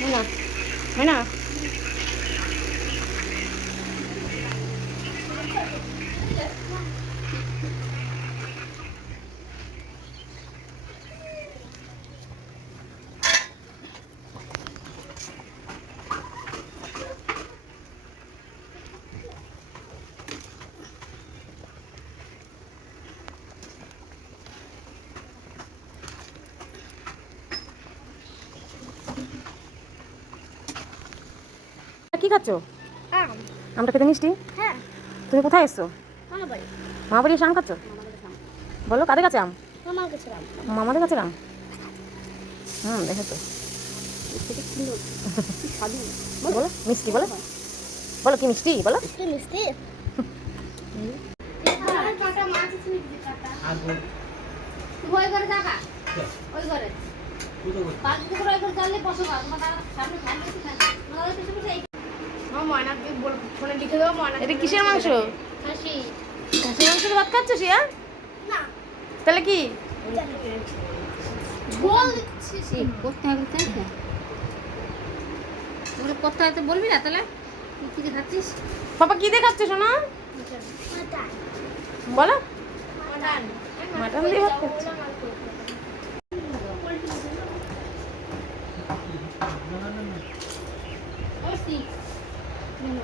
没了，没了。কি খাচ্ছ? আম। আমটা খেতে মিষ্টি? হ্যাঁ। তুমি কোথায় এসছো? মা বাড়ি। এসে আম খাচ্ছ? বলো কাদের কাছে আম? আমার কাছে আম। মামাদের কাছে আম? হুম দেখো তো বলো মিষ্টি বলো। বলো কি মিষ্টি? বলো। মিষ্টি? ওই ঘরে থাকা। ওই ঘরে। পাঁচ ওই ঘরে চাললে বসো না তোমার সামনে ময়নাকে বল ফোনে লিখে দেবো ময়না এটা কিসের মাংস? হাসি খাসির মাংসের ভাত খাচ্ছ শিয়া? না। তাহলে কি? ঝোল দিচ্ছিস করতে হবে তাই করতে হবে বলবি না তাহলে? কি দিয়ে খাচ্ছিস? পাপা কি দিয়ে খাচ্ছ শোনা? বলো। মাটন। দিয়ে ভাত খাচ্ছ। 那个